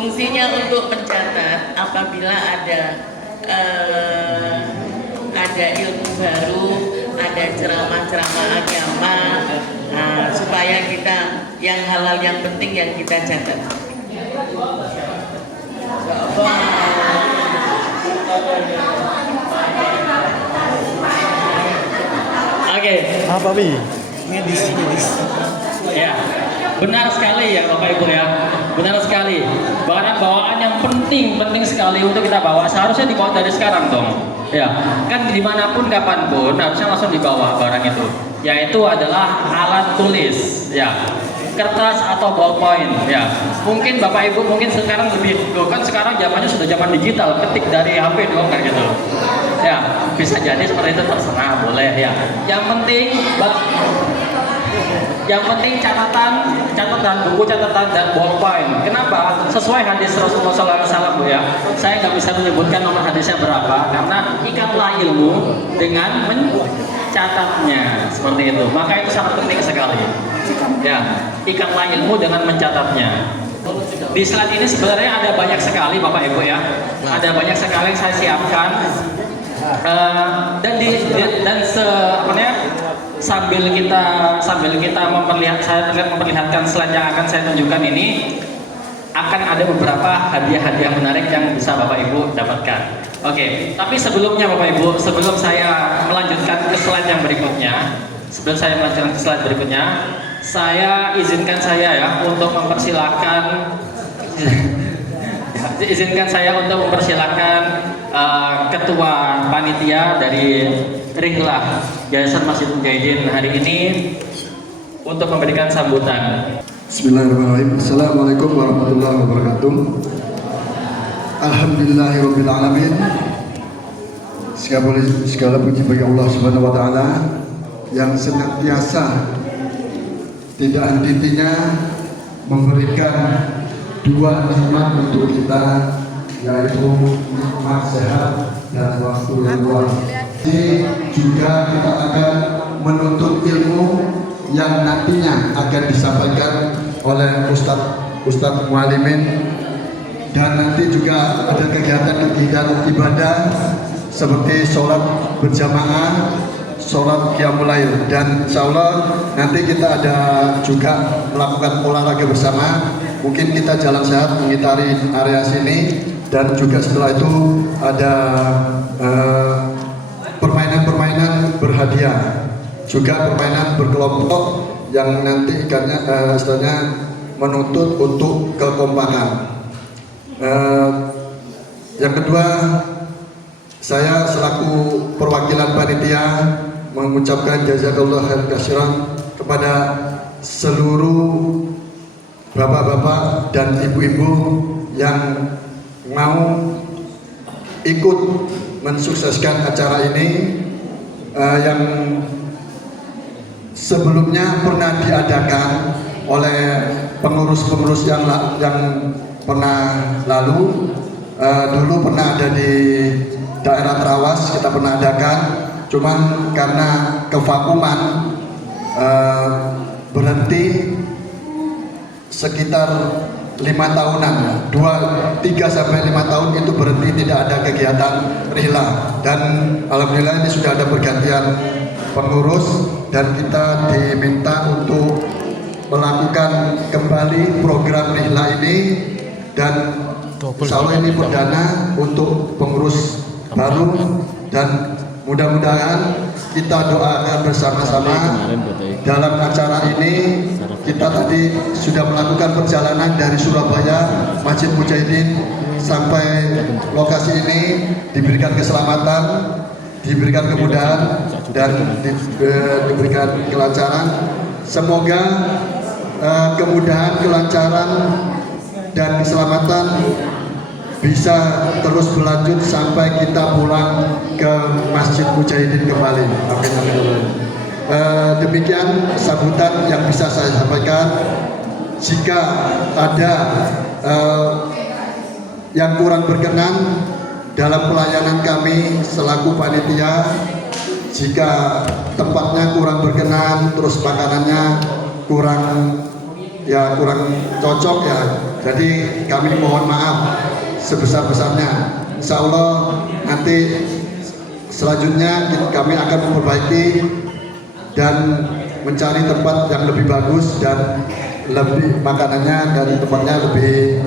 Fungsinya untuk mencatat apabila ada ilmu baru, ada ceramah-ceramah agama, supaya kita yang halal yang penting yang kita catat. Oke. Apa Bi? Ya, benar sekali ya Bapak Ibu ya, benar sekali. Bawaan yang penting sekali untuk kita bawa. Seharusnya dibawa dari sekarang dong. Ya, kan dimanapun kapanpun harusnya langsung dibawa barang itu. Yaitu adalah alat tulis. Ya, kertas atau ballpoint. Ya, mungkin Bapak Ibu mungkin sekarang lebih, kan sekarang zamannya sudah zaman digital, ketik dari HP dong kan gitu. Ya, bisa jadi seperti itu, terserah, boleh ya. Yang penting catatan, buku catatan dan ballpoint. Kenapa? Sesuai hadis Rasulullah SAW Bu ya. Saya nggak bisa menyebutkan nomor hadisnya berapa karena ikatlah ilmu dengan mencatatnya seperti itu. Maka itu sangat penting sekali. Ya, ikatlah ilmu dengan mencatatnya. Di slide ini sebenarnya ada banyak sekali Bapak Ibu ya. Ada banyak sekali yang saya siapkan. Sambil kita memperlihatkan slide yang akan saya tunjukkan ini, akan ada beberapa hadiah-hadiah menarik yang bisa Bapak Ibu dapatkan. Oke, tapi sebelumnya Bapak Ibu, sebelum saya melanjutkan ke slide yang berikutnya, saya izinkan saya untuk mempersilahkan Ketua Panitia dari Rihlah Yayasan Masjid Mujahidin hari ini untuk memberikan sambutan. Bismillahirrahmanirrahim. Assalamualaikum warahmatullahi wabarakatuh. Alhamdulillahirabbil alamin. Segala puji bagi Allah Subhanahu wa taala yang senantiasa tidak henti-hentinya memberikan dua nikmat untuk kita, yaitu nikmat sehat dan waktu yang luang. Jadi juga kita akan menuntut ilmu yang nantinya akan disampaikan oleh Ustadz Mualimin, dan nanti juga ada kegiatan ibadah seperti sholat berjamaah, sholat qiyamul lail, dan insya Allah nanti kita ada juga melakukan olahraga bersama. Mungkin kita jalan sehat mengitari area sini, dan juga setelah itu ada permainan berhadiah, juga permainan berkelompok yang nanti istilahnya menuntut untuk kekompakan. Yang kedua, saya selaku perwakilan panitia mengucapkan jazakallah khairan katsiran kepada seluruh bapak-bapak dan ibu-ibu yang mau ikut mensukseskan acara ini, yang sebelumnya pernah diadakan oleh pengurus-pengurus yang pernah lalu. Dulu pernah ada di daerah Trawas, kita pernah adakan, cuman karena kevakuman berhenti sekitar 5 tahunan, 3 sampai 5 tahun itu berhenti, tidak ada kegiatan Rihlah. Dan alhamdulillah ini sudah ada pergantian pengurus, dan kita diminta untuk melakukan kembali program Rihlah ini, dan insya Allah ini perdana untuk pengurus baru, dan mudah-mudahan kita doakan bersama-sama dalam acara ini. Kita tadi sudah melakukan perjalanan dari Surabaya, Masjid Mujahidin, sampai lokasi ini, diberikan keselamatan, diberikan kemudahan, dan diberikan kelancaran. Semoga kemudahan, kelancaran, dan keselamatan bisa terus berlanjut sampai kita pulang ke Masjid Mujahidin kembali. Amin, amin. Demikian sambutan yang bisa saya sampaikan. Jika ada yang kurang berkenan dalam pelayanan kami selaku panitia, jika tempatnya kurang berkenan, terus makanannya kurang cocok, ya Jadi kami mohon maaf sebesar-besarnya. Insya Allah nanti selanjutnya kami akan memperbaiki dan mencari tempat yang lebih bagus dan lebih makanannya dan tempatnya lebih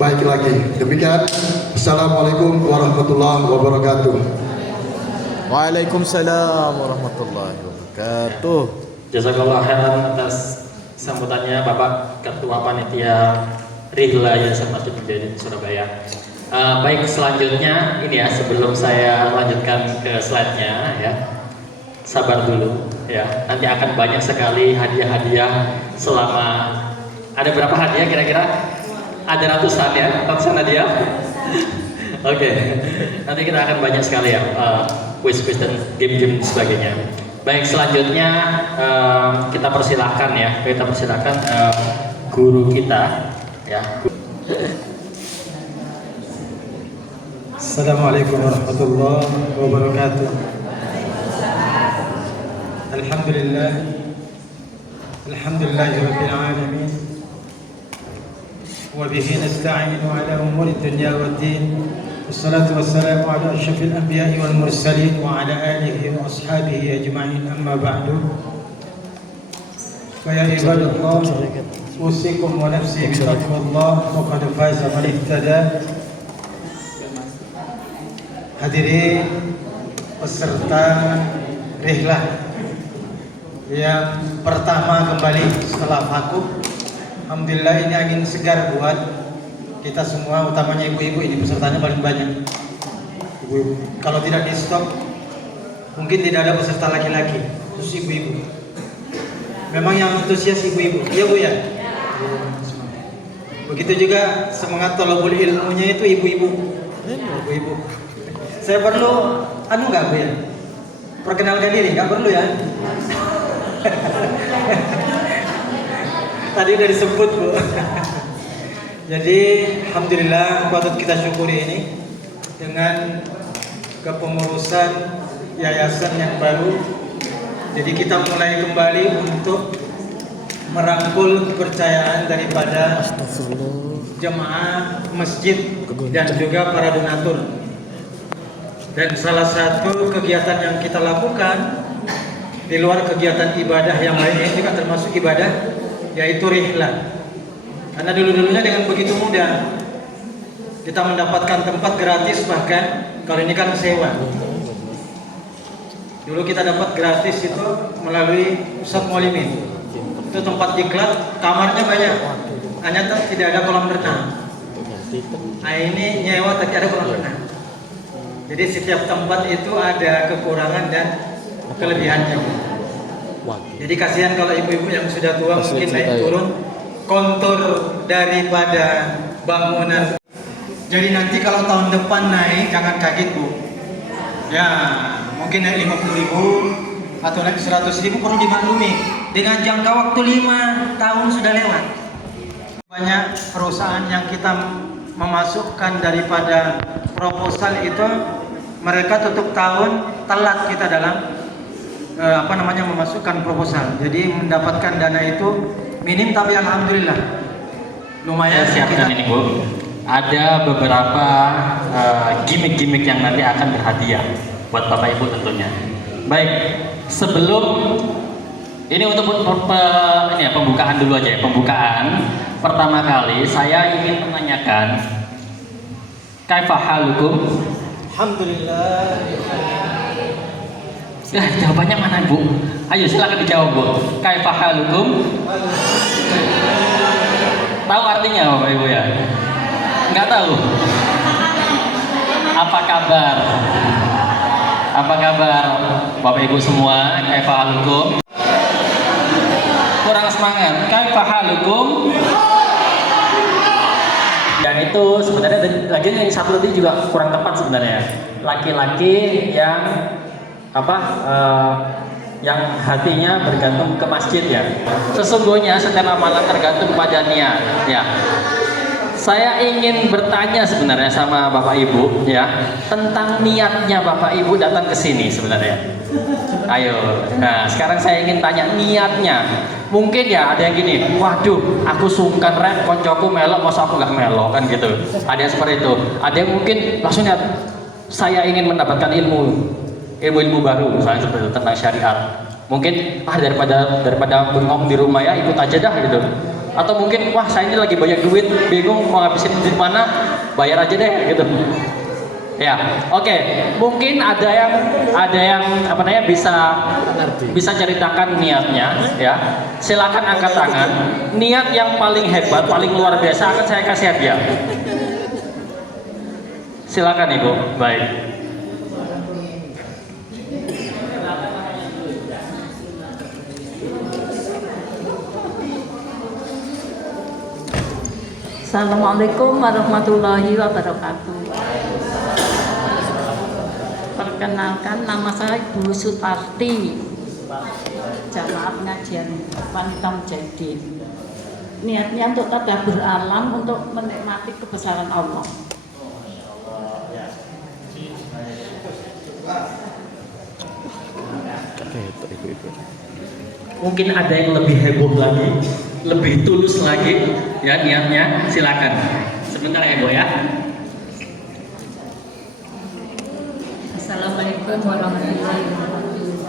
baik lagi. Demikian. Assalamualaikum warahmatullahi wabarakatuh. Waalaikumsalam warahmatullahi wabarakatuh. Jazakallah khairan atas sambutannya Bapak Ketua Panitia Rihla Yayasan Masjid Mujahidin Surabaya. Baik, selanjutnya ini ya, sebelum saya lanjutkan ke slide-nya ya, sabar dulu ya, nanti akan banyak sekali hadiah-hadiah selama, ada berapa hadiah kira-kira? Ada ratusan ya, ratusan hadiah. Oke, nanti kita akan banyak sekali ya, quiz-quiz dan game-game sebagainya. Baik, selanjutnya kita persilahkan ya, guru kita ya. Assalamualaikum warahmatullahi wabarakatuh. Alhamdulillahirabbil alamin. Wa bihi nasta'inu ala umuri dunya waddin. Wassalatu wassalamu ala asyrafil anbiya'i wal mursalin wa ala alihi wa ashabihi ajma'in, amma ba'du. Fa ya ibadallah, usikum wa nafsi bi taqwallah, wa qad faza man ihtada. Hadirin peserta rihlah yang pertama kembali setelah vakum, alhamdulillah ini angin segar buat kita semua, utamanya ibu-ibu. Ini pesertanya paling banyak, ibu-ibu. Kalau tidak di stop mungkin tidak ada peserta laki-laki, khusus ibu-ibu. Memang yang antusias ibu-ibu, iya Bu ya. Begitu juga semangat thalabul ilmunya itu ibu-ibu. Saya perlu nggak Bu ya? Perkenalkan diri, nggak perlu ya? Tadi udah disebut Bu. Jadi alhamdulillah patut kita syukuri ini dengan kepengurusan yayasan yang baru. Jadi kita mulai kembali untuk merangkul kepercayaan daripada jemaah masjid dan juga para donatur. Dan salah satu kegiatan yang kita lakukan di luar kegiatan ibadah yang lainnya juga termasuk ibadah, yaitu rihlah. Karena dulu-dulunya dengan begitu mudah kita mendapatkan tempat gratis, bahkan kalau ini kan sewa. Dulu kita dapat gratis itu melalui Ustadz Maulimin. Itu tempat diklat, kamarnya banyak, hanya tidak ada kolam renang. Nah ini nyewa tapi ada kolam renang. Jadi setiap tempat itu ada kekurangan dan kelebihannya. Jadi kasihan kalau ibu-ibu yang sudah tua mungkin naik turun kontur daripada bangunan. Jadi nanti kalau tahun depan naik jangan kaget Bu. Ya mungkin naik 50.000 atau naik 100.000, perlu dimaklumi dengan jangka waktu 5 tahun sudah lewat. Banyak perusahaan yang kita memasukkan daripada proposal itu, mereka tutup tahun telat kita dalam memasukkan proposal. Jadi mendapatkan dana itu minim, tapi alhamdulillah lumayan. Siapkan ini Bu, ada beberapa gimmick-gimmick yang nanti akan berhadiah buat Bapak Ibu tentunya. Baik, sebelum ini untuk pembukaan dulu aja ya. Pembukaan pertama kali saya ingin menanyakan, kaifa halukum? Alhamdulillah. Ya, jawabannya mana Bu? Ayo silakan dijawab Bu. Kaifa halukum? Tahu artinya Bapak Ibu ya? Nggak tahu? Apa kabar? Apa kabar Bapak Ibu semua? Kaifa halukum? Kurang semangat. Kaifa halukum? Yang itu sebenarnya lagi yang satu tadi juga kurang tepat sebenarnya. Laki-laki yang yang hatinya bergantung ke masjid ya. Sesungguhnya setiap amalan tergantung pada niat ya. Saya ingin bertanya sebenarnya sama Bapak Ibu ya tentang niatnya Bapak Ibu datang ke sini sebenarnya. Ayo. Nah, sekarang saya ingin tanya niatnya. Mungkin ya ada yang gini, waduh, aku sungkan rek, koncoku melok, masa aku nggak melok kan gitu. Ada yang seperti itu. Ada yang mungkin langsung niat, saya ingin mendapatkan ilmu baru, misalnya seperti itu tentang syariat. Mungkin daripada bengong di rumah ya ikut aja dah gitu. Atau mungkin wah saya ini lagi banyak duit, bingung mau ngabisin di mana, bayar aja deh gitu. Ya, oke. Mungkin ada yang apa namanya bisa ceritakan niatnya ya. Silakan angkat tangan. Niat yang paling hebat, paling luar biasa akan saya kasih hadiah. Silakan Ibu. Baik. Assalamualaikum warahmatullahi wabarakatuh. Perkenalkan, nama saya Ibu Sutarti, jamaah pengajian wanita mujahidin. Niatnya untuk tadabbur alam, untuk menikmati kebesaran Allah. Mungkin ada yang lebih heboh lagi, lebih tulus lagi ya niatnya, silakan. Sebentar ya Bu ya. Assalamualaikum warahmatullahi wabarakatuh.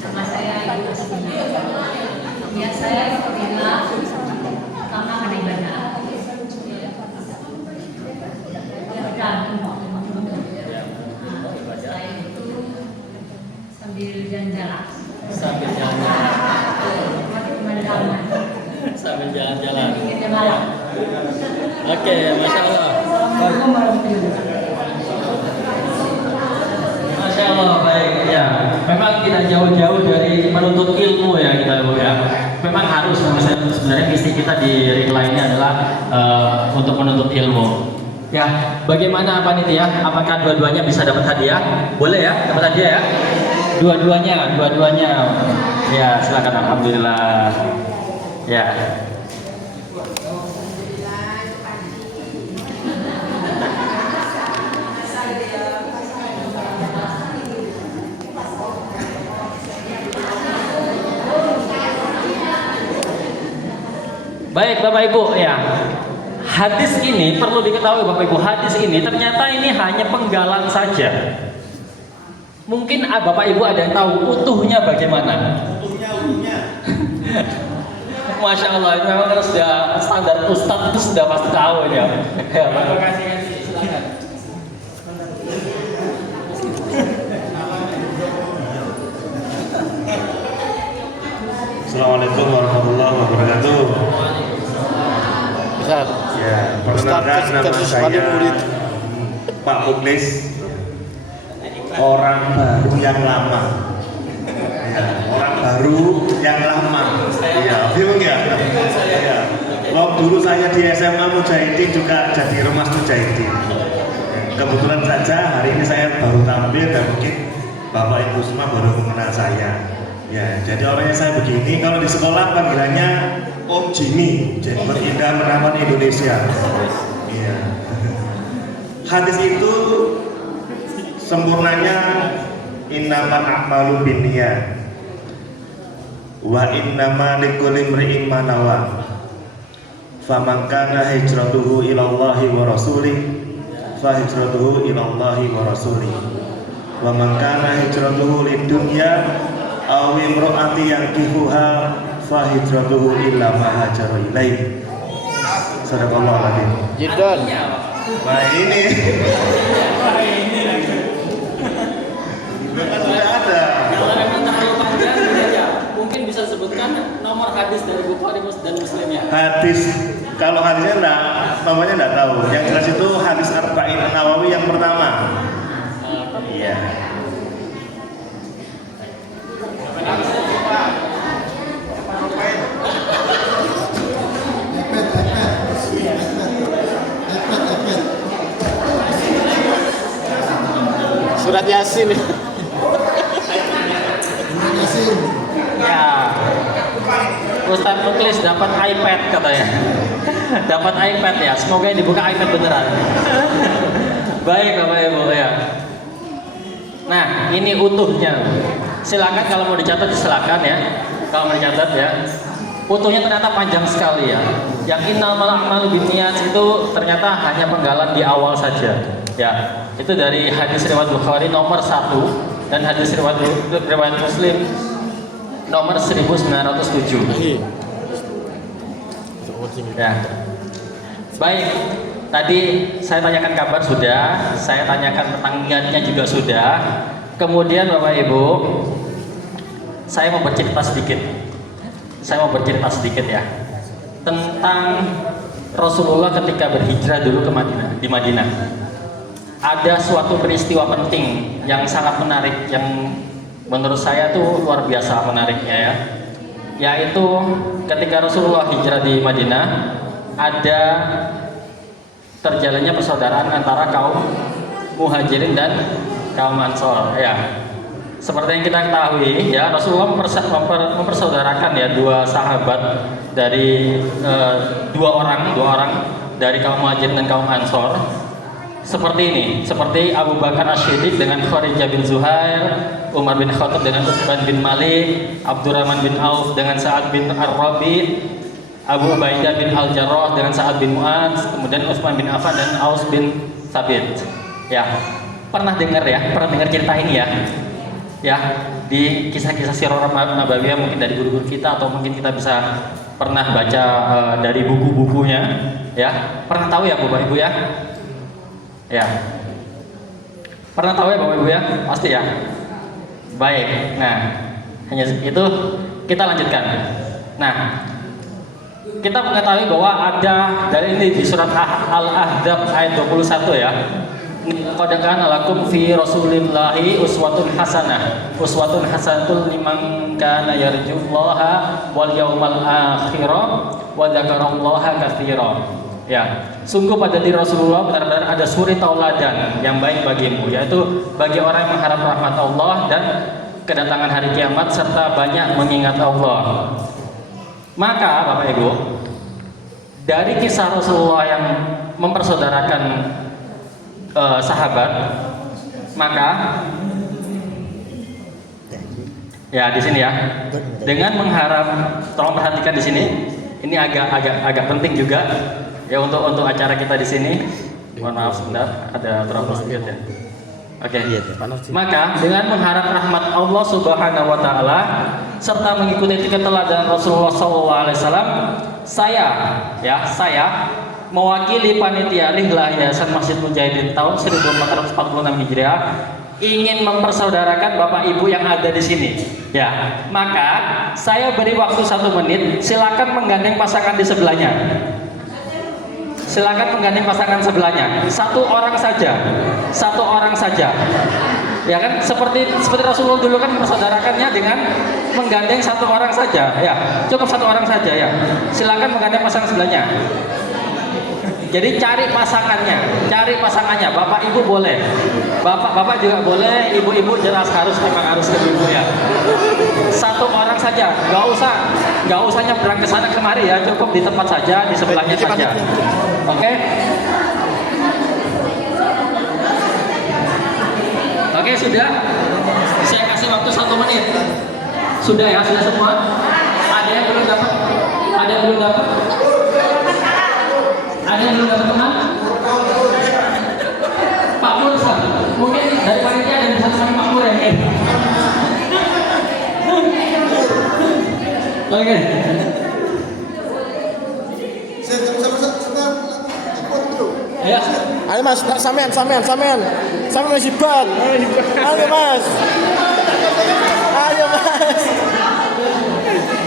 Nama saya Ibu Asmina. Niat saya bila pertama hari ibadah. Selain itu sambil jalan-jalan. Sambil jalan-jalan. Oke, Masya Allah. Masya Allah, baik ya. Memang tidak jauh-jauh dari menuntut ilmu ya kita Bu ya. Memang harus sebenarnya misi kita di ring lainnya adalah untuk menuntut ilmu. Ya, bagaimana panitia? Apakah dua-duanya bisa dapat hadiah? Boleh ya, dapat hadiah ya? Dua-duanya. Ya, silakan. Alhamdulillah. Ya. Baik Bapak Ibu ya. Hadis ini perlu diketahui Bapak Ibu, hadis ini ternyata ini hanya penggalan saja. Mungkin Bapak Ibu ada yang tahu utuhnya bagaimana? Utuhnya. Masya Allah, ini memang sudah standar Ustadz itu sudah pasti tahu ya. Terima kasih. Assalamualaikum warahmatullahi wabarakatuh. Ustaz. Ya, perkenalkan nama saya Pak Muklis, orang baru yang lama. Ya, orang baru yang lama. Iya, bingung ya? Ya. Waktu dulu saya di SMA Mujahidin juga jadi Remas Mujahidin. Kebetulan saja hari ini saya baru tampil dan mungkin Bapak Ibu semua baru mengenal saya. Ya, jadi orangnya saya begini. Kalau di sekolah panggilannya Om Jimmy, jadi berindah menawan Indonesia. Iya. Hadis itu sempurnanya innamal a'malu binniyat wa innama likulli imri'in ma nawa. Faman kana hijratuhu ila Allahi wa rasulih fa hijratuhu ila Allahi wa rasulih. Wa man kana hijratuhu lid dunya aw imra'ati yankihuha fa hijratuhu illa ma hajara ilaihi. Sadaqallahu alazim. Jidan. Nah ini sudah ada. Kalau memang terlalu panjang ya, mungkin bisa sebutkan nomor hadis dari Bukhari dan Muslim ya. Hadis, kalau hadisnya enggak, namanya enggak tahu. Yang jelas itu hadis Arba'in Nawawi yang pertama. Iya. Surat Yasin. Ya. Ustaz Muklis dapat iPad katanya. Dapat iPad ya. Semoga yang dibuka iPad beneran. Baik Bapak Ibu ya. Nah, ini utuhnya. Silakan kalau mau dicatat silakan ya. Kalau mau dicatat ya. Utuhnya ternyata panjang sekali ya. Yang innamal a'malu binniyat itu ternyata hanya penggalan di awal saja. Ya, itu dari hadis riwayat Bukhari nomor 1 dan hadis riwayat Muslim nomor 1907. Ya. Baik, tadi saya tanyakan kabar sudah, saya tanyakan pertanyaannya juga sudah. Kemudian Bapak Ibu, saya mau bercerita sedikit. Saya mau bercerita sedikit ya tentang Rasulullah ketika berhijrah dulu ke Madinah, di Madinah. Ada suatu peristiwa penting yang sangat menarik, yang menurut saya tuh luar biasa menariknya ya. Yaitu ketika Rasulullah hijrah di Madinah, ada terjalannya persaudaraan antara kaum Muhajirin dan kaum Ansor ya. Seperti yang kita ketahui ya, Rasulullah mempersaudarakan ya dua sahabat dari dua orang dari kaum Muhajirin dan kaum Ansor. Seperti ini, seperti Abu Bakar Asy-Syiddiq dengan Kharijah bin Zuhair, Umar bin Khattab dengan Utsman bin Malik, Abdurrahman bin Auf dengan Sa'ad bin Ar-Rabi, Abu Ubaidah bin Al-Jarrah dengan Sa'ad bin Mu'adz, kemudian Utsman bin Affan dan Aus bin Thabit. Ya, pernah dengar cerita ini ya? Ya, di kisah-kisah sirah nabawiyah mungkin dari guru-guru kita atau mungkin kita bisa pernah baca dari buku-bukunya ya. Pernah tahu ya Bapak Ibu ya? Ya. Pernah tahu ya Bapak Ibu ya? Pasti ya. Baik. Nah, hanya itu kita lanjutkan. Nah, kita mengetahui bahwa ada dari ini di surat Al-Ahzab ayat 21 ya. Qad kana lakum fi Rasulillahi uswatun hasanah. Uswatun hasanatun liman kana yarjullaha wal yaumal akhir wa dzakarallaha katsira. Ya, sungguh pada diri Rasulullah benar-benar ada suri tauladan yang baik bagimu, yaitu bagi orang yang mengharap rahmat Allah dan kedatangan hari kiamat serta banyak mengingat Allah. Maka Bapak Ibu, dari kisah Rasulullah yang mempersaudarakan sahabat, maka ya di sini ya, dengan mengharap, tolong perhatikan di sini, ini agak penting juga ya untuk acara kita di sini. Mohon maaf sebentar, ada trouble sedikit ya. Oke. Maka dengan mengharap rahmat Allah Subhanahu wa taala serta mengikuti teladan Rasulullah SAW, saya mewakili panitia Rihlah Yayasan Masjid Mujahidin tahun 1446 Hijriah ingin mempersaudarakan Bapak Ibu yang ada di sini. Ya, maka saya beri waktu 1 menit. Silakan menggandeng pasangan di sebelahnya. Silakan menggandeng pasangan sebelahnya. Satu orang saja. Ya kan, seperti Rasulullah dulu kan mempersaudarakannya dengan menggandeng 1 orang saja. Ya, cukup 1 orang saja ya. Silakan menggandeng pasangan sebelahnya. Jadi cari pasangannya. Bapak Ibu boleh, bapak juga boleh, ibu jelas memang harus ke ibu ya. 1 orang saja, nggak usah nyebrang ke sana kemari ya, cukup di tempat saja, di sebelahnya saja. Oke? Oke, sudah. Saya kasih waktu 1 menit. Sudah ya, sudah semua. Ada yang belum dapat? Ada yang belum dapat teman? Pak Pur, mungkin dari panitia ada yang bisa teman Pak Pur ya? Oke. Ya. Ayo Mas, sampean masih ban. Ayo Mas.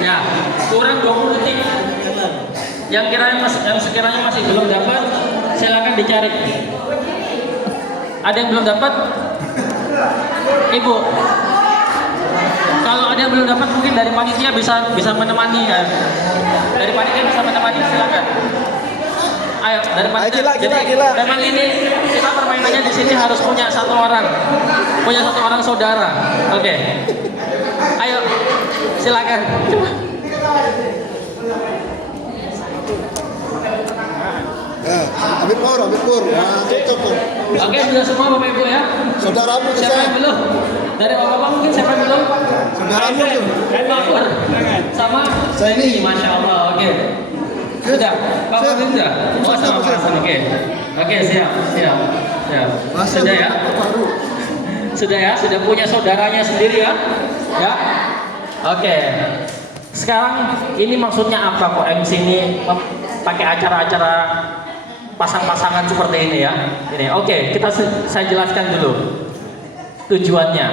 Ya, kurang 20 detik. Yang sekiranya masih belum dapat, silakan dicari. Ada yang belum dapat? Ibu. Kalau ada yang belum dapat, mungkin dari panitia bisa menemani ya. Dari panitia bisa menemani, silakan. Ayo, dari panitia. Gila. Memang ini kita permainannya di sini harus punya 1 orang, punya 1 orang saudara. Oke. Ayo, silakan. Habib Pur. Nah, cocok tuh. Oke, sudah semua Bapak Ibu ya. Saudaramu tuh Siapa yang saya. belum? Dari Bapak mungkin siapa yang belum? Saudaramu tuh. Pak Pur. Sama Saya ini. Masya Allah, oke. Sudah, Pak Pur sudah. Oh, sama Pak Hasan, oke. Oke, siap. Sudah ya? Baru. Sudah ya? Sudah punya saudaranya sendiri ya? Ya? Oke. Sekarang ini maksudnya apa kok MC ini pakai acara-acara pasang-pasangan seperti ini ya? Ini, oke, saya jelaskan dulu tujuannya.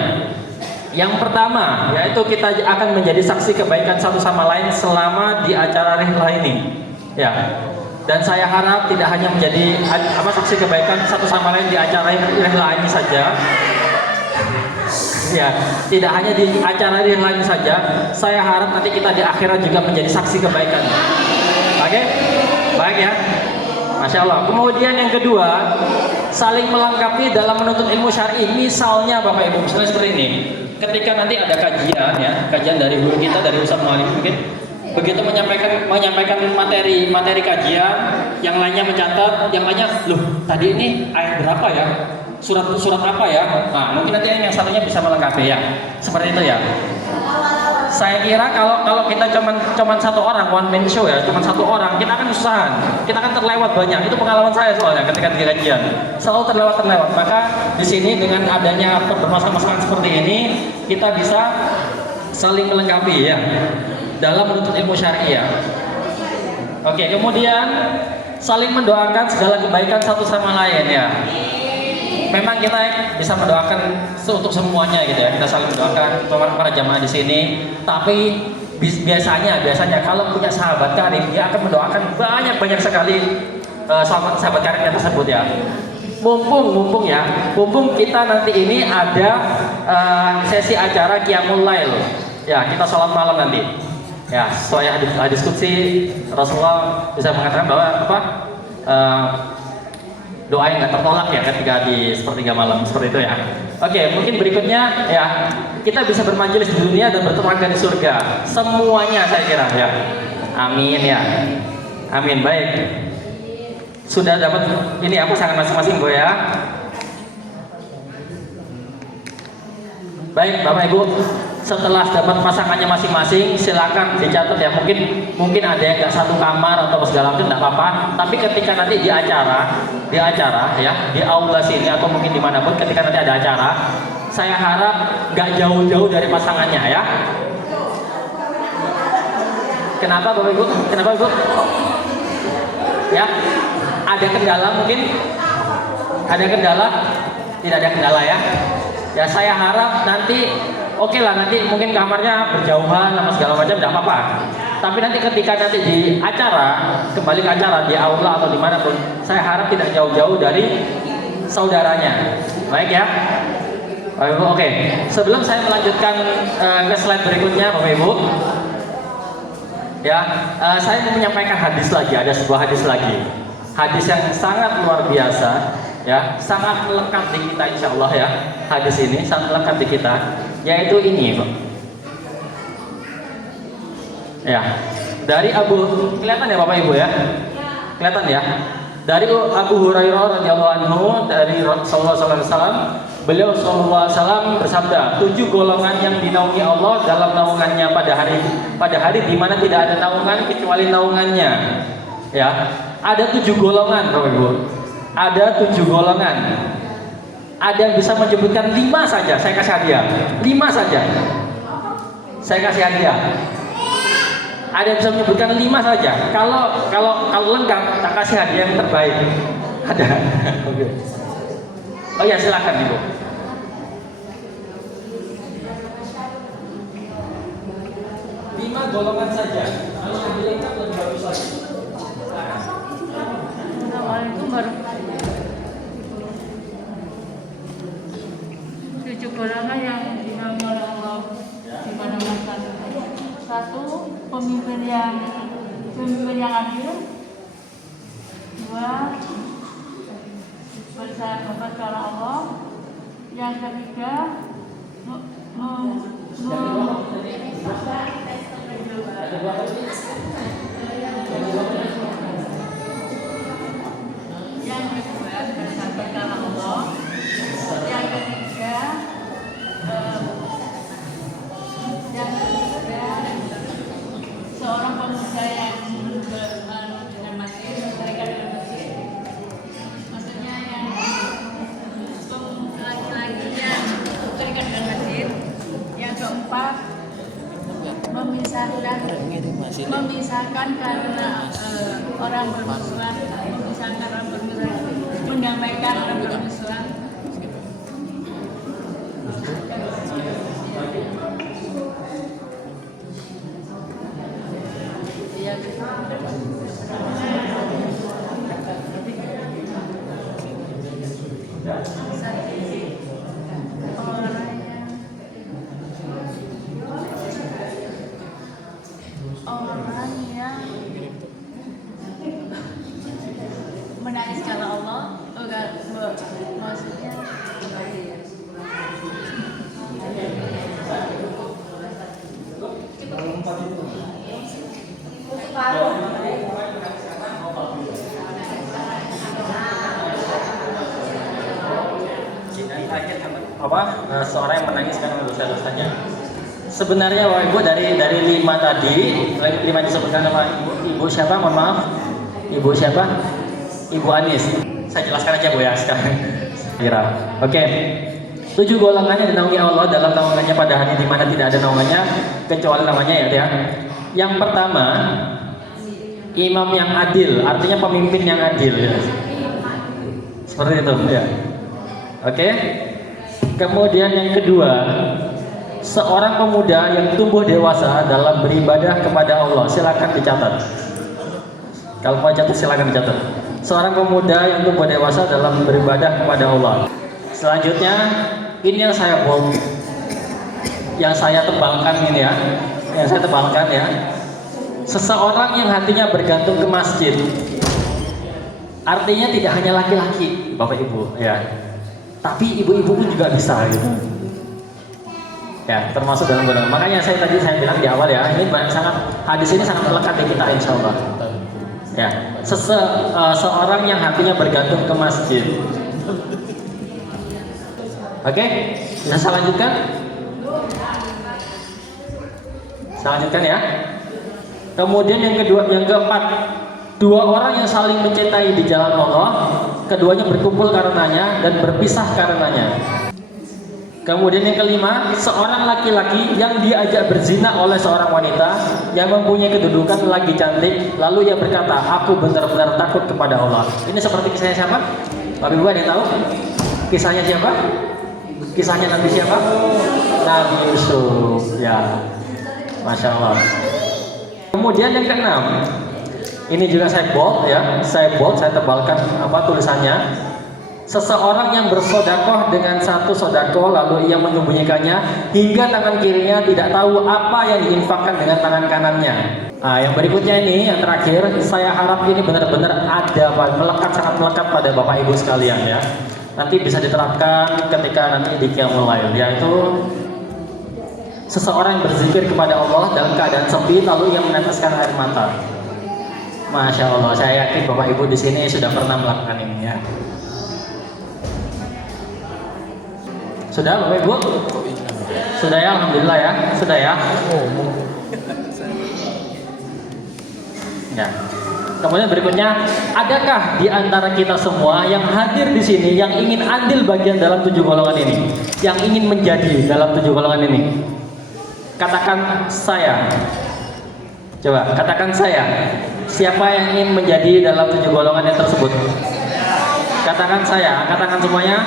Yang pertama, yaitu kita akan menjadi saksi kebaikan satu sama lain selama di acara rihla ini. Ya. Dan saya harap tidak hanya menjadi saksi kebaikan satu sama lain di acara rihla ini saja. Ya, tidak hanya di acara rihla ini saja. Saya harap nanti kita di akhirat juga menjadi saksi kebaikan. Oke? Baik ya. Masya Allah. Kemudian yang kedua, saling melengkapi dalam menuntut ilmu syar'i. Misalnya Bapak Ibu, misalnya seperti ini. Ketika nanti ada kajian ya, kajian dari guru kita, dari Ustaz Mualim mungkin, begitu menyampaikan materi kajian, yang lainnya mencatat, yang lainnya, loh tadi ini ayat berapa ya? Surat apa ya? Nah, mungkin nanti yang satunya bisa melengkapi ya. Seperti itu ya. Saya kira kalau kita cuman satu orang, one man show ya, cuman satu orang, kita akan kesusahan, kita akan terlewat banyak. Itu pengalaman saya soalnya ketika di kajian, selalu terlewat. Maka di sini dengan adanya permasalahan seperti ini, kita bisa saling melengkapi ya dalam menuntut ilmu syar'i ya. Oke, kemudian saling mendoakan segala kebaikan satu sama lain ya. Memang kita bisa mendoakan untuk semuanya gitu ya. Kita saling mendoakan para jamaah di sini. Tapi biasanya kalau punya sahabat karib, dia akan mendoakan banyak sekali sahabat karibnya tersebut ya. Mumpung kita nanti ini ada sesi acara Qiyamul Lail. Ya, kita sholat malam nanti. Ya, soalnya hadis qudsi Rasulullah bisa mengatakan bahwa doa yang nggak tertolak ya ketika di sepertiga malam seperti itu ya. Oke, mungkin berikutnya ya, kita bisa bermajelis di dunia dan bertetangga di surga. Semuanya saya kira ya. Amin ya. Amin. Baik. Sudah dapat ini pasangan masing-masing Bo ya. Baik, Bapak Ibu. Setelah dapat pasangannya masing-masing, silakan dicatat ya. Mungkin ada yang nggak satu kamar atau segala macam, nggak apa-apa. Tapi ketika nanti di acara ya, di aula sini atau mungkin dimanapun, ketika nanti ada acara, saya harap nggak jauh-jauh dari pasangannya ya. Kenapa Bapak Ibu? Kenapa Ibu? Ya, ada kendala mungkin? Ada kendala? Tidak ada kendala ya. Ya saya harap nanti oke lah, nanti mungkin kamarnya berjauhan sama segala macam, tidak apa-apa. Tapi nanti ketika nanti di acara, kembali ke acara di aula atau dimanapun, saya harap tidak jauh-jauh dari saudaranya. Baik ya. Bapak Ibu, oke. Sebelum saya melanjutkan ke slide berikutnya, Bapak Ibu, ya, saya mau menyampaikan hadis lagi. Ada sebuah hadis lagi. Hadis yang sangat luar biasa. Ya, sangat melekat di kita insya Allah ya. Hadis ini sangat melekat di kita, yaitu ini Pak. Ya, dari kelihatan ya Bapak Ibu ya? Kelihatan ya? Dari Abu Hurairah radhiyallahu anhu, dari Rasulullah SAW, beliau SAW bersabda, 7 golongan yang dinaungi Allah dalam naungannya pada hari di mana tidak ada naungan kecuali naungannya. Ya, ada 7 golongan Bapak Ibu. Ada 7 golongan. Ada yang bisa menyebutkan 5 saja, saya kasih hadiah. 5 saja, saya kasih hadiah. Ada yang bisa menyebutkan 5 saja. Kalau lengkap, tak kasih hadiah yang terbaik. Ada. Oke. Oh ya, silakan Ibu. Lima golongan saja. Kalau lebih lengkap lebih bagus lagi. Assalamualaikum warahmatullahi wabarakatuh. 7 golongan yang dinaungi oleh Allah di pada masa itu. 1, pemimpin yang adil. 2, bersahabat kepada Allah. Yang ketiga, yang memisahkan karena orang bermusuhan, memisahkan orang bermusuhan, mendamaikan orang bermusuhan. Orang yang menangis karena Allah, maksudnya seorang yang menangis karena dosa-dosanya. Sebenarnya Bapak Ibu dari 5 tadi, 5 disebutkan sama Ibu siapa? Mohon maaf. Ibu siapa? Ibu Anis. Saya jelaskan aja Bu ya sekarang. Kira. Oke. 7 golongannya dinaungi Allah dalam naungannya pada hari di mana tidak ada naungannya kecuali namanya ya. Yang pertama, imam yang adil, artinya pemimpin yang adil ya. Seperti itu ya. Oke. Kemudian yang kedua, seorang pemuda yang tumbuh dewasa dalam beribadah kepada Allah. Silakan dicatat. Kalau mau catat silakan dicatat. Seorang pemuda yang tumbuh dewasa dalam beribadah kepada Allah. Selanjutnya, ini yang saya tebalkan ini ya. Yang saya tebalkan ya. Seseorang yang hatinya bergantung ke masjid. Artinya tidak hanya laki-laki, Bapak Ibu ya. Tapi ibu-ibu pun juga bisa gitu. Ya, termasuk dalam golongan. Makanya saya bilang di awal ya, ini hadis ini sangat melekat di kita insya Allah. Ya, seorang yang hatinya bergantung ke masjid. Oke, bisa saya lanjutkan? Saya lanjutkan ya. Kemudian yang keempat, 2 orang yang saling mencintai di jalan Allah, keduanya berkumpul karenanya dan berpisah karenanya. Kemudian yang kelima, seorang laki-laki yang diajak berzina oleh seorang wanita yang mempunyai kedudukan lagi cantik, lalu ia berkata, aku benar-benar takut kepada Allah. Ini seperti kisahnya siapa? Bapak Ibu ada yang tahu? Kisahnya siapa? Kisahnya Nabi siapa? Nabi Yusuf. Ya, Masya Allah. Kemudian yang keenam, ini juga saya bold ya, saya tebalkan tulisannya. Seseorang yang bersodakoh dengan satu sodakoh lalu ia menyembunyikannya hingga tangan kirinya tidak tahu apa yang diinfakkan dengan tangan kanannya. Nah, yang berikutnya ini yang terakhir, saya harap ini benar-benar sangat melekat pada Bapak Ibu sekalian ya. Nanti bisa diterapkan ketika nanti di Qiyamul Lail, yaitu seseorang yang berzikir kepada Allah dalam keadaan sepi lalu ia meneteskan air mata. Masya Allah, saya yakin Bapak Ibu di sini sudah pernah melakukan ini ya. Sudah Bapak Ibu? Sudah ya, alhamdulillah ya. Sudah ya. Ya. Kemudian berikutnya, adakah di antara kita semua yang hadir di sini yang ingin andil bagian dalam 7 golongan ini? Yang ingin menjadi dalam 7 golongan ini? Katakan saya. Coba, katakan saya. Siapa yang ingin menjadi dalam 7 golongan yang tersebut? Katakan saya, katakan semuanya.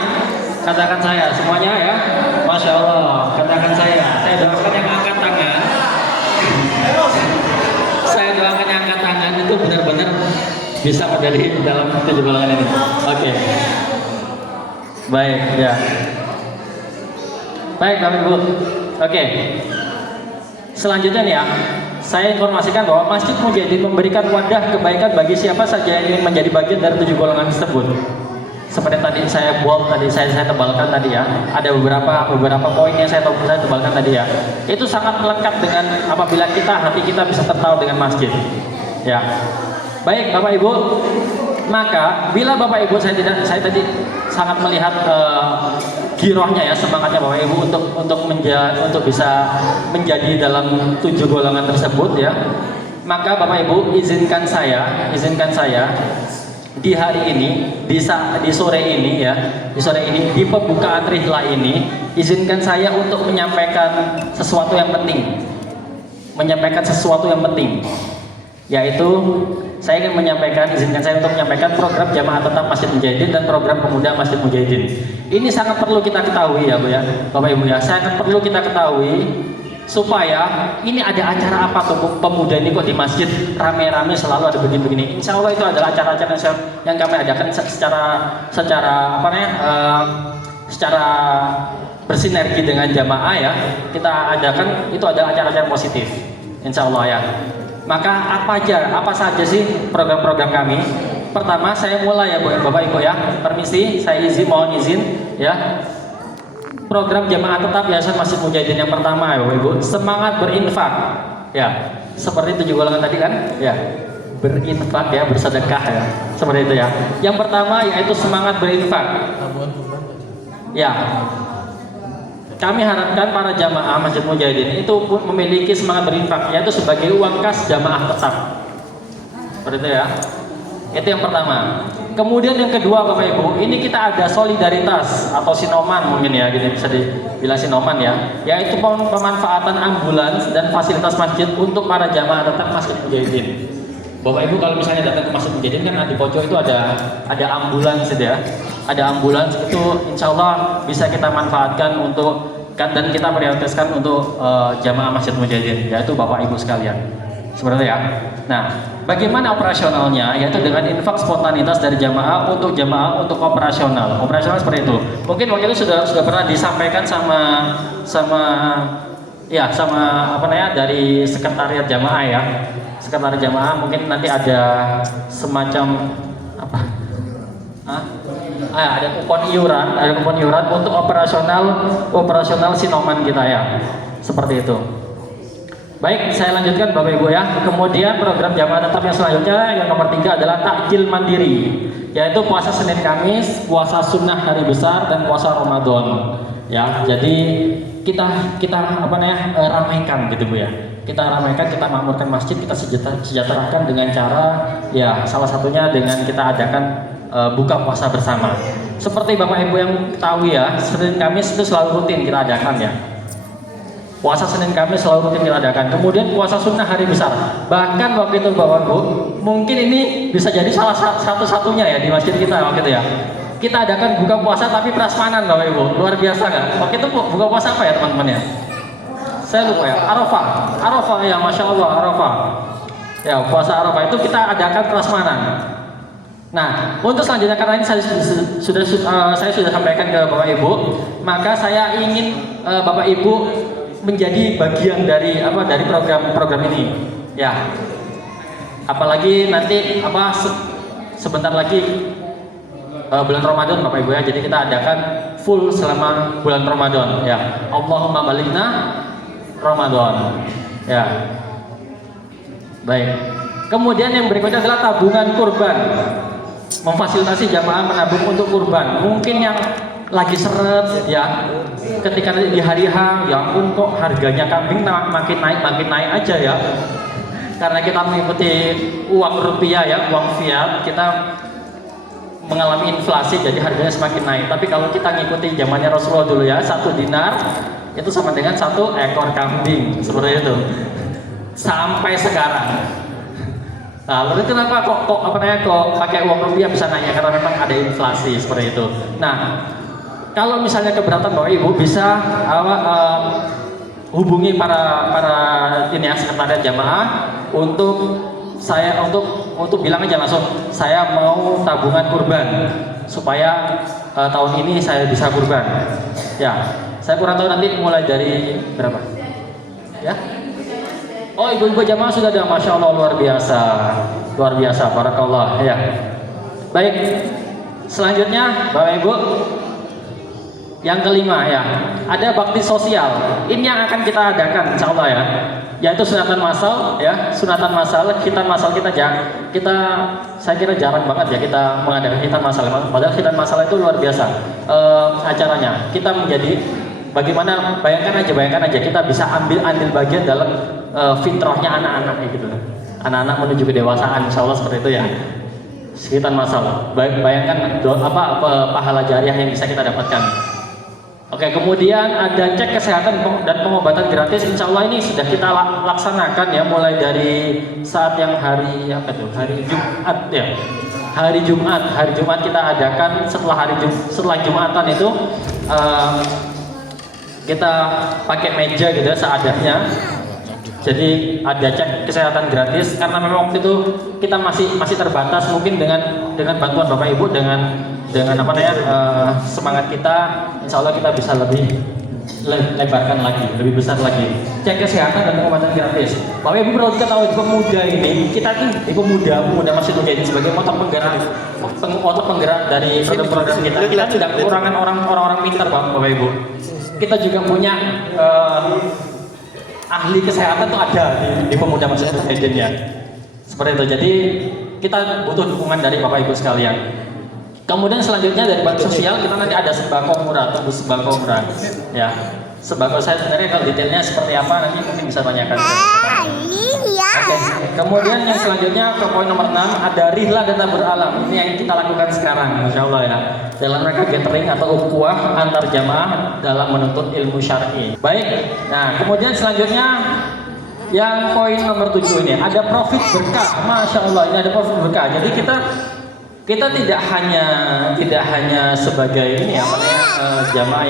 Katakan saya, semuanya ya. Masya Allah, katakan saya. Saya doakan yang angkat tangan. Saya doakan yang angkat tangan itu benar-benar bisa menjadi dalam 7 golongan ini. Oke. Baik, ya. Baik, Bapak Ibu. Oke. Selanjutnya nih ya, saya informasikan bahwa Masjid Mujahidin memberikan wadah kebaikan bagi siapa saja yang ingin menjadi bagian dari 7 golongan tersebut. Seperti tadi saya tebalkan tadi ya, ada beberapa poin yang saya tebalkan tadi ya. Itu sangat melekat dengan apabila hati kita bisa tertawa dengan masjid. Ya. Baik Bapak Ibu, maka bila Bapak Ibu saya tadi sangat melihat girohnya ya, semangatnya Bapak Ibu untuk bisa menjadi dalam 7 golongan tersebut ya. Maka Bapak Ibu izinkan saya di hari ini, di sore ini ya, di pembukaan rihlah ini, izinkan saya untuk menyampaikan sesuatu yang penting. menyampaikan sesuatu yang penting, yaitu saya ingin menyampaikan, izinkan saya untuk menyampaikan program Jamaah Tetap Masjid Mujahidin dan program Pemuda Masjid Mujahidin. Ini sangat perlu kita ketahui ya Bu ya, Bapak Ibu ya, sangat perlu kita ketahui supaya ini ada acara apa tuh pemuda ini kok di masjid rame-rame selalu ada begini-begini. Insya Allah itu adalah acara-acara yang kami adakan secara apa namanya, secara bersinergi dengan jamaah ya. Kita adakan itu adalah acara-acara positif, insya Allah ya. Maka apa saja sih program-program kami? Pertama saya mulai ya Bapak Ibu ya, permisi saya mohon izin ya. Program Jamaah Tetap Yayasan Masjid Mujahidin yang pertama ya Bapak Ibu, semangat berinfak ya, seperti 7 golongan tadi kan ya, berinfak ya, bersedekah ya, seperti itu ya. Yang pertama yaitu semangat berinfak ya. Kami harapkan para jamaah Masjid Mujahidin itu memiliki semangat berinfak, yaitu sebagai uang kas jamaah tetap, seperti itu ya. Itu yang pertama. Kemudian yang kedua Bapak Ibu, ini kita ada solidaritas atau sinoman mungkin ya, gitu bisa dibilang sinoman ya, yaitu pemanfaatan ambulans dan fasilitas masjid untuk para jamaah tetap Masjid Mujahidin. Bapak Ibu kalau misalnya datang ke Masjid Mujahidin kan di pojok itu ada ambulans ya, ada ambulans itu insya Allah bisa kita manfaatkan untuk dan kita prioritaskan untuk jamaah Masjid Mujahidin, yaitu Bapak Ibu sekalian. Seperti itu ya. Nah, bagaimana operasionalnya? Yaitu dengan infak spontanitas dari jamaah untuk operasional. Operasional seperti itu. Mungkin waktu itu sudah pernah disampaikan sama apa namanya dari sekretariat jamaah ya. Sekretariat jamaah mungkin nanti ada semacam apa? Ada kupon iuran untuk operasional sinoman kita ya. Seperti itu. Baik, saya lanjutkan Bapak Ibu ya. Kemudian program jamaah tetap yang selanjutnya yang nomor 3 adalah takjil mandiri, yaitu puasa Senin Kamis, puasa sunnah hari besar dan puasa Ramadan. Ya, jadi kita apa namanya ramaikan gitu Bu ya. Kita ramaikan, kita makmurkan masjid, kita sejahterakan dengan cara ya salah satunya dengan kita adakan buka puasa bersama. Seperti Bapak Ibu yang tahu ya, Senin Kamis itu selalu rutin kita adakan ya. Puasa Senin Kamis selalu rutin kita adakan. Kemudian puasa sunnah hari besar. Bahkan waktu itu Bapak Ibu, mungkin ini bisa jadi salah satu-satunya ya di masjid kita waktu itu ya. Kita adakan buka puasa tapi prasmanan Bapak Ibu. Luar biasa kan? Waktu itu buka puasa apa ya teman-teman ya? Saya lupa ya. Arafah ya, Masya Allah Arafah. Ya, puasa Arafah itu kita adakan prasmanan. Nah, untuk selanjutnya karena ini saya sudah sampaikan ke Bapak Ibu, maka saya ingin Bapak Ibu menjadi bagian dari program ini ya. Apalagi nanti sebentar lagi bulan Ramadan Bapak Ibu ya, jadi kita adakan full selama bulan Ramadan ya. Allahumma balighna Ramadan ya. Baik, kemudian yang berikutnya adalah tabungan kurban, memfasilitasi jamaah menabung untuk kurban. Mungkin yang lagi seret ya, ketika di hari H, ya ampun kok harganya kambing makin naik aja ya, karena kita mengikuti uang rupiah ya, uang fiat, kita mengalami inflasi jadi harganya semakin naik. Tapi kalau kita ngikuti zamannya Rasulullah dulu ya, 1 dinar itu sama dengan 1 ekor kambing, seperti itu sampai sekarang. Nah, lalu kenapa kok pakai uang rupiah bisa naik? Karena memang ada inflasi seperti itu. Nah, kalau misalnya keberatan Bapak Ibu bisa hubungi para sekretariat jamaah untuk bilang aja langsung saya mau tabungan kurban supaya tahun ini saya bisa kurban. Ya, saya kurang tahu nanti mulai dari berapa? Ya. Oh, ibu-ibu jamaah sudah ada, Masya Allah luar biasa, barakallah ya. Baik, selanjutnya Bapak Ibu, yang kelima ya, ada bakti sosial. Ini yang akan kita adakan insya Allah ya, yaitu sunatan masal ya, sunatan masal, khitan masal kita saya kira jarang banget ya kita mengadakan khitan masal. Padahal khitan masal itu luar biasa acaranya. Kita menjadi bagaimana, bayangkan aja kita bisa ambil bagian dalam fitrahnya anak-anak gitu. Anak-anak menuju kedewasaan insya Allah seperti itu ya. Khitan masal. Bayangkan pahala jariah yang bisa kita dapatkan. Oke, kemudian ada cek kesehatan dan pengobatan gratis. Insya Allah ini sudah kita laksanakan ya, mulai dari saat yang hari apa tuh? Hari Jumat ya. Hari Jumat kita adakan setelah Jumatan itu kita pakai meja gitu ya, seadanya. Jadi ada cek kesehatan gratis karena memang waktu itu kita masih terbatas mungkin dengan bantuan Bapak Ibu dengan apa namanya semangat kita, insya Allah kita bisa lebih lebarkan lagi, lebih besar lagi. Cek kesehatan dan pengobatan gratis. Bapak Ibu perlu ketahui pemuda ini, kita ini pemuda Masjid Mujahidin sebagai motor penggerak dari program-program kita. Kita tidak kekurangan orang-orang pintar Bapak Ibu. Kita juga punya ahli kesehatan tuh ada di pemuda Masjid Mujahidin ya. Seperti itu. Jadi kita butuh dukungan dari Bapak Ibu sekalian. Kemudian selanjutnya dari bank sosial kita nanti ada sembako murah, tembus sembako murah. Ya. Sembako saya sebenarnya kalau detailnya seperti apa nanti mungkin bisa tanyakan. Oke. Kemudian yang selanjutnya ke poin nomor 6 ada rihlah dan tabur alam. Ini yang kita lakukan sekarang, Masya Allah ya. Dalam rangka gathering atau ukhuwah antar jamaah dalam menuntut ilmu syar'i. Baik. Nah, kemudian selanjutnya yang poin nomor 7 ini ada profit berkah. Masya Allah, ini ada profit berkah. Jadi kita tidak hanya sebagai ini apa namanya jamaah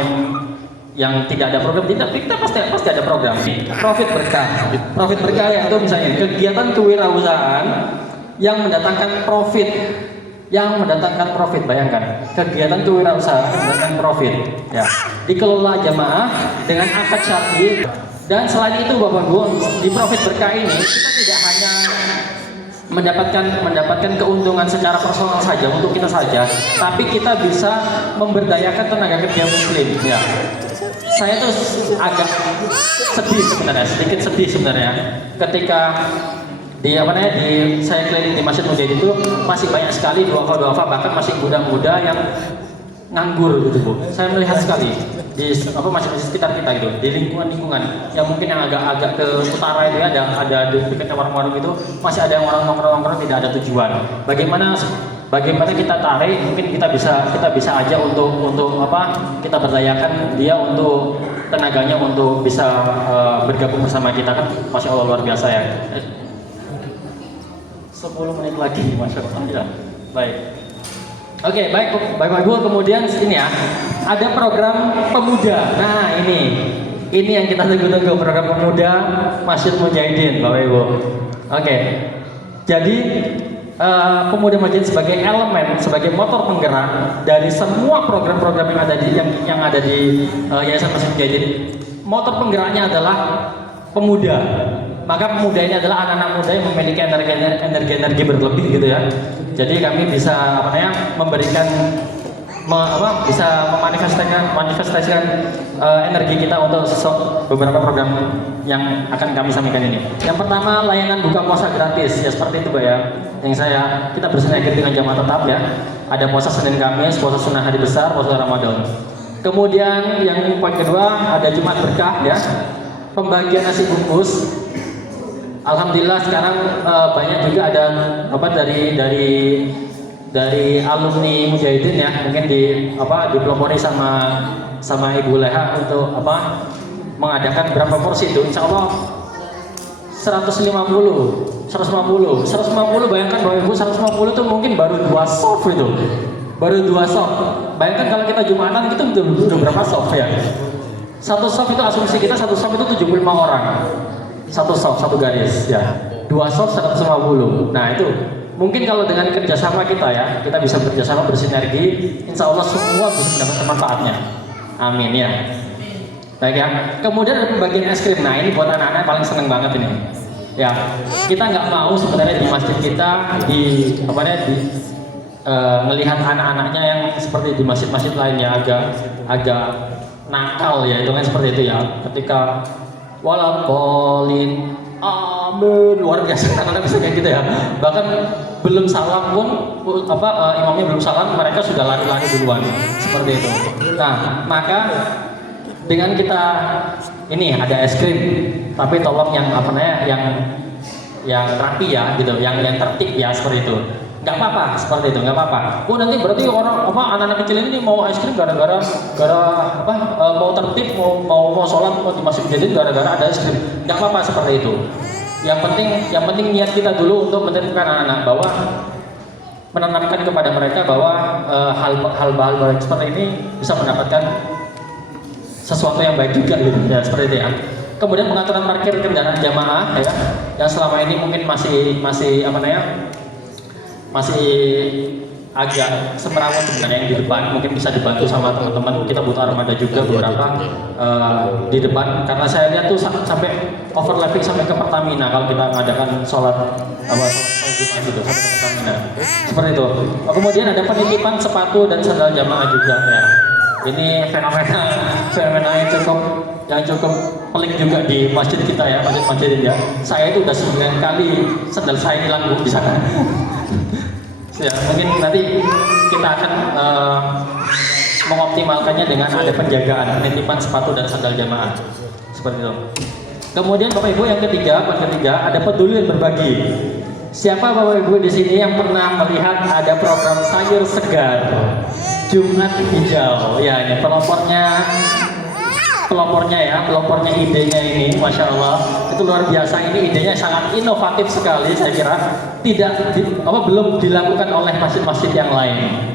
yang tidak ada program, tidak, kita pasti ada program. Profit berkah yaitu misalnya kegiatan kewirausahaan yang mendatangkan profit, bayangkan kegiatan kewirausahaan yang mendatangkan profit, ya dikelola jamaah dengan akad syar'i. Dan selain itu Bapak Ibu, di profit berkah ini kita tidak hanya mendapatkan keuntungan secara personal saja untuk kita saja, tapi kita bisa memberdayakan tenaga kerja muslim ya. Saya tuh agak sedikit sedih sebenarnya ketika saya keliling di Masjid Mujahidin itu masih banyak sekali duafa bahkan masih muda-muda yang nganggur gitu Bu. Saya melihat sekali di masjid-masjid sekitar kita gitu, di lingkungan yang mungkin yang agak ke utara itu ya, ada di dekat warung-warung itu masih ada yang orang nongkrong tidak ada tujuan. Bagaimana kita tarik, mungkin kita bisa aja untuk kita berdayakan dia untuk tenaganya untuk bisa bergabung bersama kita kan, Masya Allah luar biasa ya. 10 menit lagi, Masya Allah ya. Baik. Oke, baik Bapak Ibu, kemudian ini ya, ada program pemuda. Nah, ini yang kita tunggu-tunggu, program pemuda Masjid Mujahidin, Bapak Ibu. Oke. Jadi pemuda Mujahidin sebagai elemen, sebagai motor penggerak dari semua program-program yang ada di Yayasan Masjid Mujahidin. Motor penggeraknya adalah pemuda. Maka pemuda ini adalah anak-anak muda yang memiliki energi berlebih gitu ya. Jadi kami bisa bisa memanifestasikan energi kita untuk beberapa program yang akan kami sampaikan ini. Yang pertama, layanan buka puasa gratis ya, seperti itu Pak ya. Kita bersinergi dengan jamaah tetap ya. Ada puasa Senin Kamis, puasa sunnah hari besar, puasa Ramadan. Kemudian yang poin kedua ada Jumat berkah ya. Pembagian nasi bungkus. Alhamdulillah sekarang banyak juga ada dari alumni Mujahidin ya, mungkin dipelopori sama Ibu Leha untuk mengadakan berapa porsi itu, insya Allah 150, bayangkan Bapak Ibu 150 itu mungkin baru 2 soft itu, bayangkan kalau kita Jumatan itu udah berapa soft ya, satu soft itu asumsi kita satu soft itu 75 orang, satu soft, satu garis ya, 2 soft 150. Nah itu mungkin kalau dengan kerjasama kita ya, kita bisa bekerjasama bersinergi, insya Allah semua bisa mendapatkan manfaatnya. Amin ya. Baik ya. Kemudian ada pembagian es krim. Nah ini buat anak-anak paling seneng banget ini. Ya, kita nggak mau sebenarnya di masjid kita melihat anak-anaknya yang seperti di masjid-masjid lainnya agak nakal ya, itu kan seperti itu ya. Ketika walapolin amin, luar biasa anak-anak bisa kayak gitu ya. Bahkan belum salam pun imamnya belum salam mereka sudah lari-lari duluan seperti itu. Nah maka dengan kita ini ada es krim, tapi tolong yang rapi ya gitu, yang tertib ya seperti itu. nggak apa-apa seperti itu, nggak apa-apa. Oh nanti berarti orang anak-anak kecil ini mau es krim gara-gara mau tertib mau sholat mau di masjid jadi gara-gara ada es krim, nggak apa-apa seperti itu. Yang penting niat kita dulu untuk menentukan anak-anak bahwa menanamkan kepada mereka bahwa hal baik seperti ini bisa mendapatkan sesuatu yang baik juga gitu ya, seperti itu ya. Kemudian pengaturan parkir kendaraan jamaah ya, yang selama ini mungkin masih agak semrawut sebenarnya yang di depan, mungkin bisa dibantu sama teman-teman. Kita butuh armada juga beberapa di depan karena saya lihat tuh sampai overlapping sampai ke Pertamina kalau kita mengadakan sholat Jumat gitu sampai ke Pertamina seperti itu. Kemudian ada penitipan sepatu dan sandal jamaah juga ya. Ini fenomena yang cukup pelik juga di masjid kita ya, masjid ya. Saya itu udah 9 kali sandal saya hilang di sana. Ya, mungkin nanti kita akan mengoptimalkannya dengan ada penjagaan penitipan sepatu dan sandal jamaah seperti itu. Kemudian Bapak Ibu yang ketiga ada peduli dan berbagi. Siapa Bapak Ibu di sini yang pernah melihat ada program sayur segar Jumat Hijau? Ya, ini pelopornya idenya ini, masya Allah, itu luar biasa. Ini idenya sangat inovatif sekali, saya kira belum dilakukan oleh masjid-masjid yang lain.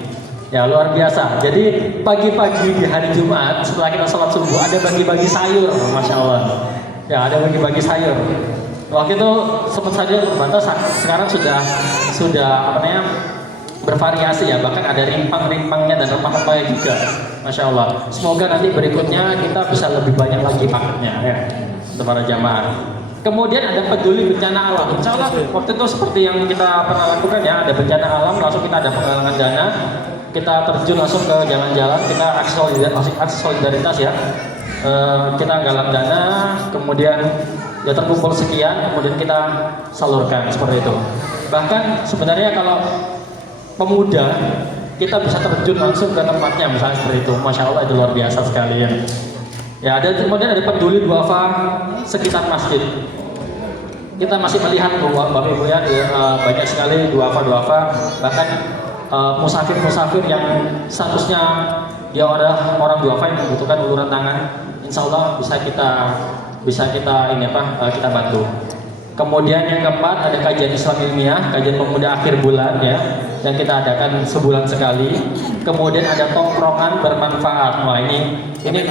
Ya luar biasa. Jadi pagi-pagi di hari Jumat setelah kita sholat subuh ada bagi-bagi sayur, masya Allah. Ya ada bagi-bagi sayur. Waktu itu sempat saja terbatas, sekarang sudah bervariasi ya, bahkan ada rimpang-rimpangnya dan rempah-rempahnya juga, masya Allah. Semoga nanti berikutnya kita bisa lebih banyak lagi paketnya ya untuk para jamaah. Kemudian ada peduli bencana alam. Insya Allah waktu itu seperti yang kita pernah lakukan ya, ada bencana alam langsung kita ada penggalangan dana, kita terjun langsung ke jalan-jalan, kita aksi solidaritas ya. Kita galang dana, kemudian ya terkumpul sekian, kemudian kita salurkan seperti itu. Bahkan sebenarnya kalau pemuda kita bisa terjun langsung ke tempatnya misalnya seperti itu, masya Allah itu luar biasa sekali ya. Ya kemudian ada peduli duafa sekitar masjid. Kita masih melihat Bapak Ibu ya, banyak sekali duafa bahkan musafir yang seharusnya dia orang duafa yang membutuhkan uluran tangan, insya Allah bisa kita kita bantu. Kemudian yang keempat ada kajian Islam ilmiah, kajian pemuda akhir bulan ya, yang kita adakan sebulan sekali. Kemudian ada tongkrongan bermanfaat. Wah ini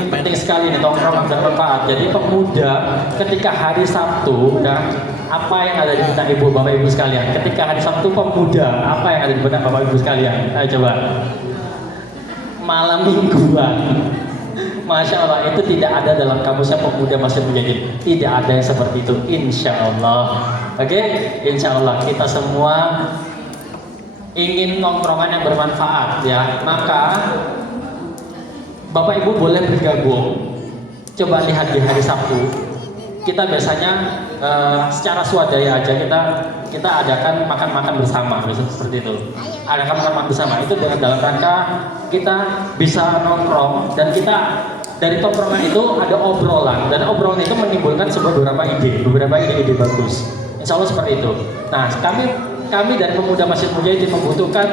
penting sekali nih, tongkrongan bermanfaat. Jadi pemuda ketika hari Sabtu, apa yang ada di benak ibu bapak ibu sekalian? Ketika hari Sabtu pemuda, apa yang ada di benak bapak ibu sekalian? Ayo coba. Malam mingguan. Masya Allah, itu tidak ada dalam kamusnya pemuda masih menjadi, tidak ada yang seperti itu, insya Allah. Oke, insya Allah kita semua ingin nongkrongan yang bermanfaat ya, maka Bapak Ibu boleh bergabung. Coba lihat di hari Sabtu, kita biasanya secara swadaya aja kita adakan makan-makan bersama, misalnya seperti itu. Adakan makan bersama itu dengan dalam rangka kita bisa nongkrong, dan kita dari tongkrongan itu ada obrolan, dan obrolan itu menimbulkan beberapa ide bagus. Insya Allah seperti itu. Nah, kami dan pemuda Masjid Mujahidin membutuhkan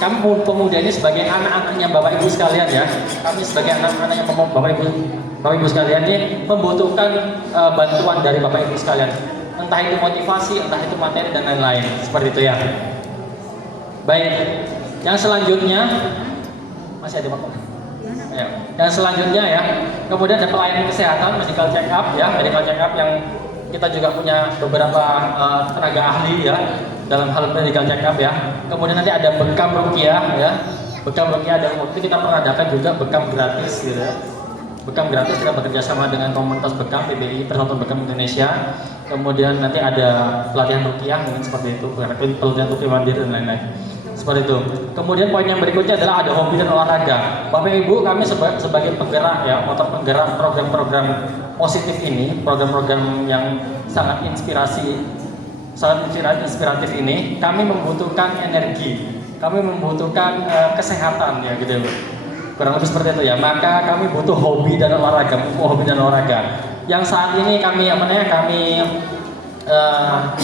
kami pemuda ini sebagai anak-anaknya Bapak Ibu sekalian ya. Kami sebagai anak-anaknya Bapak Ibu sekalian ini membutuhkan bantuan dari Bapak Ibu sekalian. Entah itu motivasi, entah itu materi dan lain-lain. Seperti itu ya. Baik. Yang selanjutnya masih ada waktu. Ya. Yang selanjutnya ya. Kemudian ada pelayanan kesehatan, medical check up ya, medical check up yang kita juga punya beberapa tenaga ahli ya dalam hal medical check up ya. Kemudian nanti ada bekam ruqyah ya. Bekam ruqyah, dan waktu itu kita mengadakan juga bekam gratis gitu ya. Bekam gratis kita bekerja sama dengan komunitas bekam PBI, Persatuan Bekam Indonesia. Kemudian nanti ada pelatihan ruqyah mungkin seperti itu, pelatihan ruqyah mandiri dan lain-lain. Seperti itu. Kemudian poin yang berikutnya adalah ada hobi dan olahraga. Bapak Ibu, kami sebagai penggerak ya, motor penggerak program-program positif ini, program-program yang sangat inspiratif ini, kami membutuhkan energi, kami membutuhkan kesehatan ya gitu. Kurang lebih seperti itu ya. Maka kami butuh hobi dan olahraga, Yang saat ini kami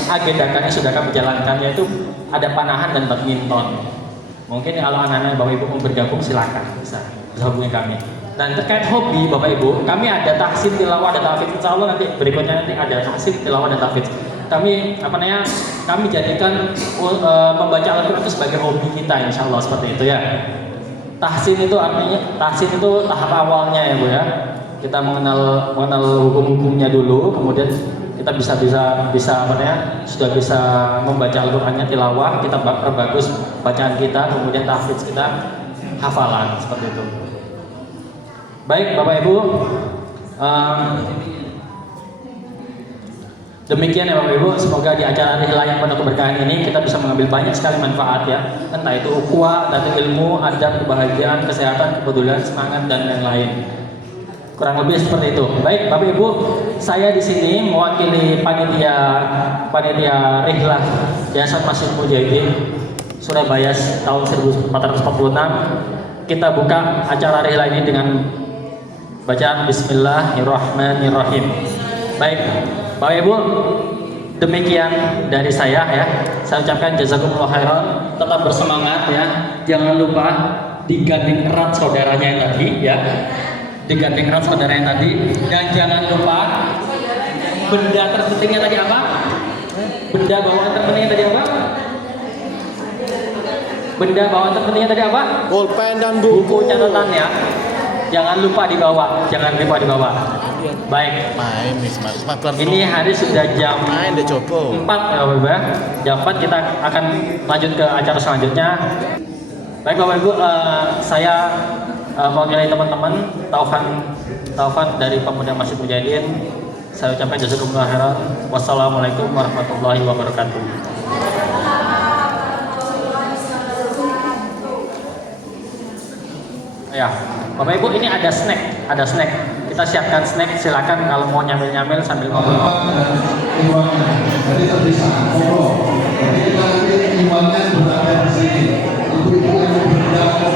agendakan yang sudah kami jalankan, yaitu ada panahan dan badminton. Mungkin kalau anak-anak Bapak Ibu mau bergabung silakan bisa hubungi kami. Dan terkait hobi Bapak Ibu, kami ada tahsin tilawah dan tahfidz. Insya Allah nanti berikutnya nanti ada tahsin tilawah dan tahfidz. Kami kami jadikan membaca Al-Quran itu sebagai hobi kita, insya Allah seperti itu ya. Tahsin itu artinya tahap awalnya ya Bu ya. Kita mengenal hukum-hukumnya dulu, kemudian kita sudah bisa membaca Al-Qur'annya tilawah, kita perbagus bacaan kita, kemudian tahfidz kita hafalan seperti itu. Baik Bapak Ibu, demikian ya Bapak Ibu, semoga di acara Rihlah yang penuh keberkahan ini kita bisa mengambil banyak sekali manfaat ya, entah itu ukhuwah, entah itu ilmu, adab, kebahagiaan, kesehatan, kepedulian, semangat dan yang lain. Kurang lebih seperti itu. Baik Bapak Ibu, saya di sini mewakili panitia Rihlah Yayasan Masjid Mujahidin Surabaya tahun 1446. Kita buka acara Rihlah ini dengan bacaan Bismillahirrahmanirrahim. Baik Bapak Ibu, demikian dari saya ya. Saya ucapkan jazakumullah khairan, tetap bersemangat ya. Jangan lupa digandeng erat saudaranya yang tadi ya. Digandeng erat saudara yang tadi, dan jangan lupa benda terpentingnya tadi apa? Benda bawaan terpentingnya tadi apa? Benda bawaan terpentingnya tadi apa? Pulpen dan Buku catatan ya. Jangan lupa dibawa, Baik. Ini hari sudah jam 4 ya Bapak Ibu. Jam 4 kita akan lanjut ke acara selanjutnya. Baik Bapak Ibu, saya mewakili teman-teman Taufan dari Pemuda Masjid Mujahidin, saya ucapkan jazakumullah khairan. Wassalamualaikum warahmatullahi wabarakatuh. Ya, Bapak Ibu, ini ada snack. Kita siapkan snack, silakan kalau mau nyamil-nyamil sambil ngobrol. Jadi terpisah, jadi kita nanti imannya berada di sini. Ibu-ibu yang berada